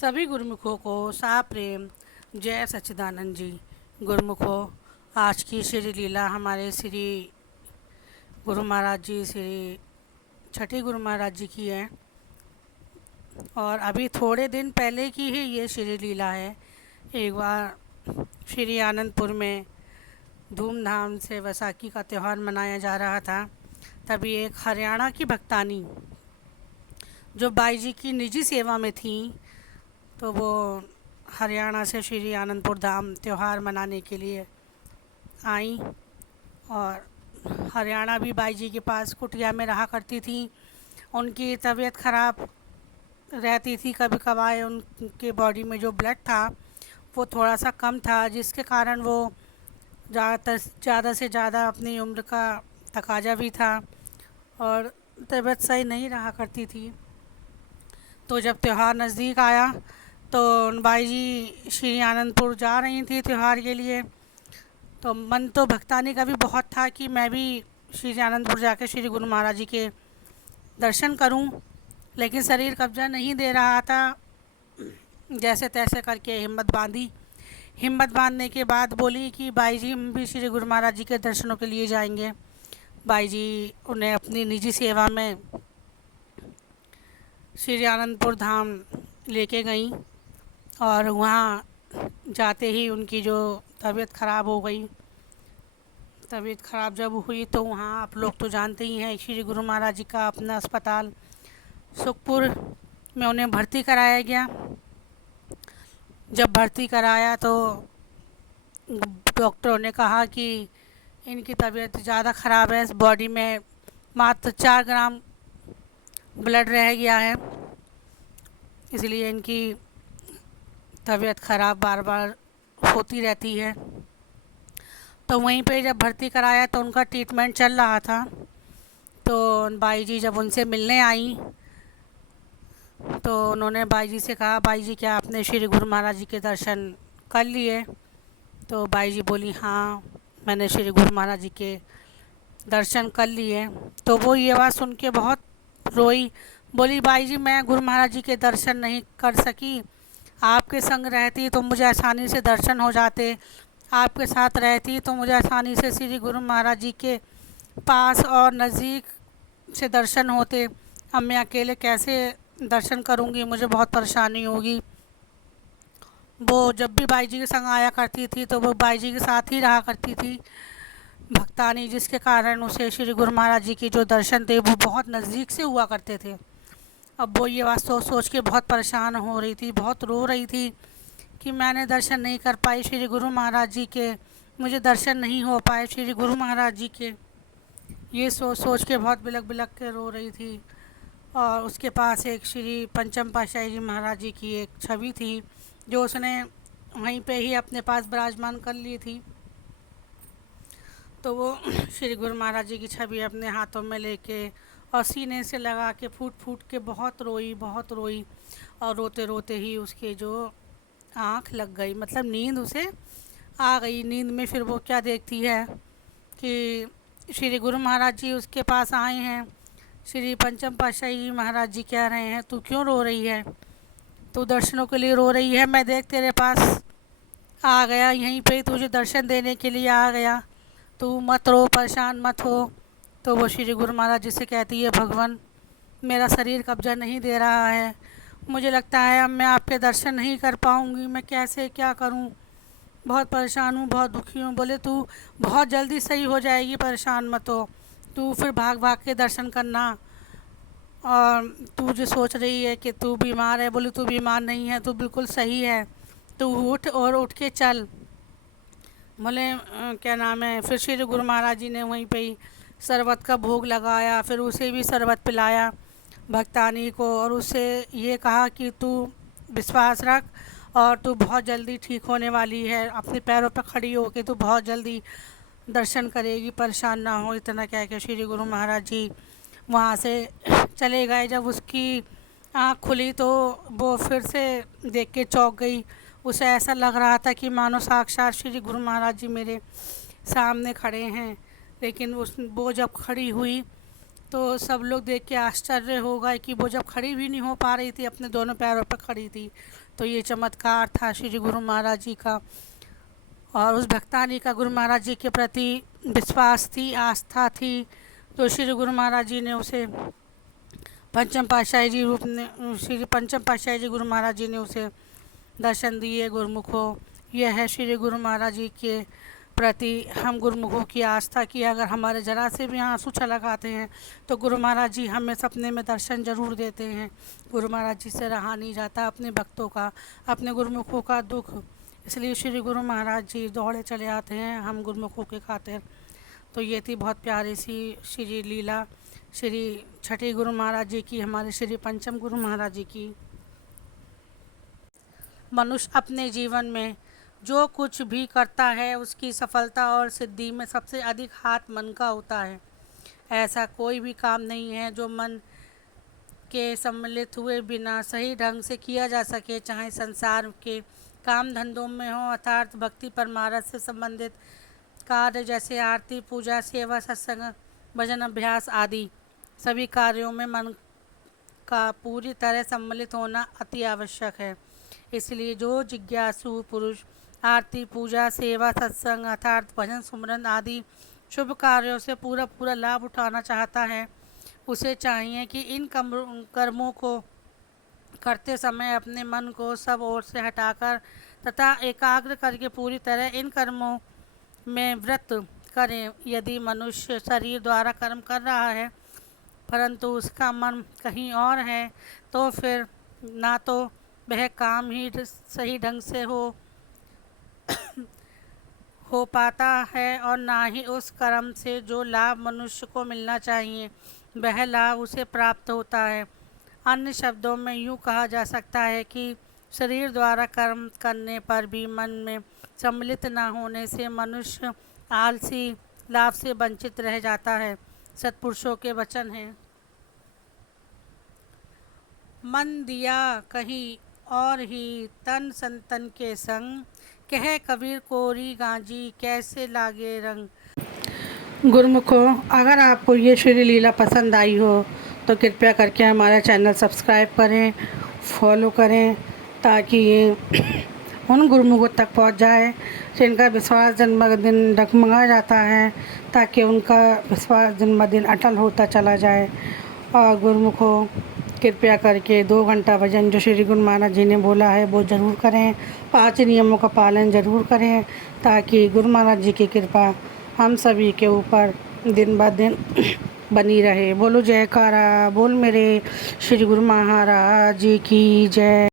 सभी गुरुमुखों को सा प्रेम जय सच्चिदानंद जी। गुरुमुखों, आज की श्री लीला हमारे श्री गुरु महाराज जी, श्री छठी गुरु महाराज जी की है और अभी थोड़े दिन पहले की ही ये श्री लीला है। एक बार श्री आनंदपुर में धूमधाम से वैसाखी का त्यौहार मनाया जा रहा था। तभी एक हरियाणा की भक्तानी जो बाई जी की निजी सेवा में थी, तो वो हरियाणा से श्री आनंदपुर धाम त्यौहार मनाने के लिए आई और हरियाणा भी बाई जी के पास कुटिया में रहा करती थी। उनकी तबीयत ख़राब रहती थी, कभी कभार उनके बॉडी में जो ब्लड था वो थोड़ा सा कम था, जिसके कारण वो ज़्यादा से ज़्यादा अपनी उम्र का तकाजा भी था और तबीयत सही नहीं रहा करती थी। तो जब त्यौहार नज़दीक आया तो बाई जी श्री आनंदपुर जा रही थी त्यौहार के लिए। तो मन तो भक्तानी का भी बहुत था कि मैं भी श्री आनंदपुर जाकर श्री गुरु महाराज जी के दर्शन करूं, लेकिन शरीर कब्जा नहीं दे रहा था। जैसे तैसे करके हिम्मत बांधने के बाद बोली कि बाई जी, हम भी श्री गुरु महाराज जी के दर्शनों के लिए जाएंगे। बाई जी उन्हें अपनी निजी सेवा में श्री आनंदपुर धाम लेके गई और वहाँ जाते ही उनकी जो तबीयत ख़राब हो गई। तबीयत ख़राब जब हुई तो वहाँ आप लोग तो जानते ही हैं, श्री गुरु महाराज जी का अपना अस्पताल सुखपुर में उन्हें भर्ती कराया गया। जब भर्ती कराया तो डॉक्टरों ने कहा कि इनकी तबीयत ज़्यादा ख़राब है, इस बॉडी में मात्र 4 ग्राम ब्लड रह गया है, इसलिए इनकी तबीयत ख़राब बार बार होती रहती है। तो वहीं पे जब भर्ती कराया तो उनका ट्रीटमेंट चल रहा था। तो बाई जी जब उनसे मिलने आई तो उन्होंने बाई जी से कहा, बाई जी क्या आपने श्री गुरु महाराज जी के दर्शन कर लिए? तो बाई जी बोली, हाँ मैंने श्री गुरु महाराज जी के दर्शन कर लिए। तो वो ये बात सुन के बहुत रोई, बोली, बाई जी मैं गुरु महाराज जी के दर्शन नहीं कर सकी, आपके संग रहती तो मुझे आसानी से दर्शन हो जाते, आपके साथ रहती तो मुझे आसानी से श्री गुरु महाराज जी के पास और नज़दीक से दर्शन होते। अब मैं अकेले कैसे दर्शन करूंगी, मुझे बहुत परेशानी होगी। वो जब भी बाई जी के संग आया करती थी तो वो बाई जी के साथ ही रहा करती थी भक्तानी, जिसके कारण उसे श्री गुरु महाराज जी के जो दर्शन थे वो बहुत नज़दीक से हुआ करते थे। अब वो ये बात सोच सोच के बहुत परेशान हो रही थी, बहुत रो रही थी कि मैंने दर्शन नहीं कर पाई श्री गुरु महाराज जी के, मुझे दर्शन नहीं हो पाए श्री गुरु महाराज जी के। ये सोच सोच के बहुत बिलख बिलख के रो रही थी। और उसके पास एक श्री पंचम पातशाही जी महाराज जी की एक छवि थी जो उसने वहीं पे ही अपने पास विराजमान कर ली थी। तो वो श्री गुरु महाराज जी की छवि अपने हाथों में लेके और सीने से लगा के फूट फूट के बहुत रोई और रोते रोते ही उसके जो आँख लग गई, मतलब नींद उसे आ गई। नींद में फिर वो क्या देखती है कि श्री गुरु महाराज जी उसके पास आए हैं। श्री पंचम पातशाही जी महाराज जी कह रहे हैं, तू क्यों रो रही है, तू दर्शनों के लिए रो रही है, मैं देख तेरे पास आ गया, यहीं पे तुझे दर्शन देने के लिए आ गया, तू मत रो, परेशान मत हो। तो वो श्री गुरु महाराज जी से कहती है, भगवान मेरा शरीर कब्जा नहीं दे रहा है, मुझे लगता है अब मैं आपके दर्शन नहीं कर पाऊँगी, मैं कैसे क्या करूँ, बहुत परेशान हूँ, बहुत दुखी हूँ। बोले, तू बहुत जल्दी सही हो जाएगी, परेशान मत हो, तू फिर भाग भाग के दर्शन करना। और तू जो सोच रही है कि तू बीमार है, बोले तू बीमार नहीं है, तू बिल्कुल सही है, तू उठ और उठ के चल। बोले क्या नाम है, फिर श्री गुरु महाराज जी ने वहीं पे ही शरबत का भोग लगाया, फिर उसे भी शरबत पिलाया भक्तानी को और उससे ये कहा कि तू विश्वास रख और तू बहुत जल्दी ठीक होने वाली है, अपने पैरों पर खड़ी हो के तू बहुत जल्दी दर्शन करेगी, परेशान ना हो। इतना कह के श्री गुरु महाराज जी वहाँ से चले गए। जब उसकी आँख खुली तो वो फिर से देख के चौंक गई, उसे ऐसा लग रहा था कि मानो साक्षात श्री गुरु महाराज जी मेरे सामने खड़े हैं। लेकिन वो जब खड़ी हुई तो सब लोग देख के आश्चर्य हो गए कि वो जब खड़ी भी नहीं हो पा रही थी, अपने दोनों पैरों पर खड़ी थी। तो ये चमत्कार था श्री गुरु महाराज जी का, और उस भक्तानी का गुरु महाराज जी के प्रति विश्वास थी, आस्था थी। तो श्री गुरु महाराज जी ने उसे पंचम पातशाही जी रूप ने श्री पंचम पातशाही जी गुरु महाराज जी ने उसे दर्शन दिए गुरुमुखों। यह है श्री गुरु महाराज जी के प्रति हम गुरुमुखों की आस्था की। अगर हमारे जरा से भी आंसू छलक आते हैं तो गुरु महाराज जी हमें सपने में दर्शन ज़रूर देते हैं। गुरु महाराज जी से रहा नहीं जाता अपने भक्तों का, अपने गुरुमुखों का दुख, इसलिए श्री गुरु महाराज जी दौड़े चले आते हैं हम गुरुमुखों के खातिर। तो ये थी बहुत प्यारी सी श्री लीला श्री छठी गुरु महाराज जी की, हमारे श्री पंचम गुरु महाराज जी की। मनुष्य अपने जीवन में जो कुछ भी करता है उसकी सफलता और सिद्धि में सबसे अधिक हाथ मन का होता है। ऐसा कोई भी काम नहीं है जो मन के सम्मिलित हुए बिना सही ढंग से किया जा सके, चाहे संसार के काम धंधों में हो अर्थात भक्ति परमार्थ से संबंधित कार्य जैसे आरती, पूजा, सेवा, सत्संग, भजन, अभ्यास आदि। सभी कार्यों में मन का पूरी तरह सम्मिलित होना अति आवश्यक है। इसलिए जो जिज्ञासु पुरुष आरती, पूजा, सेवा, सत्संग अर्थात भजन, सुमरन आदि शुभ कार्यों से पूरा पूरा लाभ उठाना चाहता है, उसे चाहिए कि इन कर्मों को करते समय अपने मन को सब ओर से हटाकर तथा एकाग्र करके पूरी तरह इन कर्मों में व्रत करें। यदि मनुष्य शरीर द्वारा कर्म कर रहा है परंतु उसका मन कहीं और है तो फिर ना तो वह काम ही सही ढंग से हो पाता है और ना ही उस कर्म से जो लाभ मनुष्य को मिलना चाहिए वह लाभ उसे प्राप्त होता है। अन्य शब्दों में यूँ कहा जा सकता है कि शरीर द्वारा कर्म करने पर भी मन में सम्मिलित न होने से मनुष्य आलसी, लाभ से वंचित रह जाता है। सत्पुरुषों के वचन हैं, मन दिया कहीं और ही तन संतन के संग, कह कबीर कोरी गांजी कैसे लागे रंग। गुरुमुखों, अगर आपको ये श्री लीला पसंद आई हो तो कृपया करके हमारा चैनल सब्सक्राइब करें, फॉलो करें, ताकि ये उन गुरुमुखों तक पहुंच जाए जिनका विश्वास दिन ब दिन डगमगा जाता है, ताकि उनका विश्वास दिन ब दिन अटल होता चला जाए। और गुरुमुखों, कृपया करके 2 घंटा भजन जो श्री गुरु महाराज जी ने बोला है वो ज़रूर करें, 5 नियमों का पालन ज़रूर करें, ताकि गुरु महाराज जी की कृपा हम सभी के ऊपर दिन ब दिन बनी रहे। बोलो जयकारा, बोल मेरे श्री गुरु महाराज जी की जय।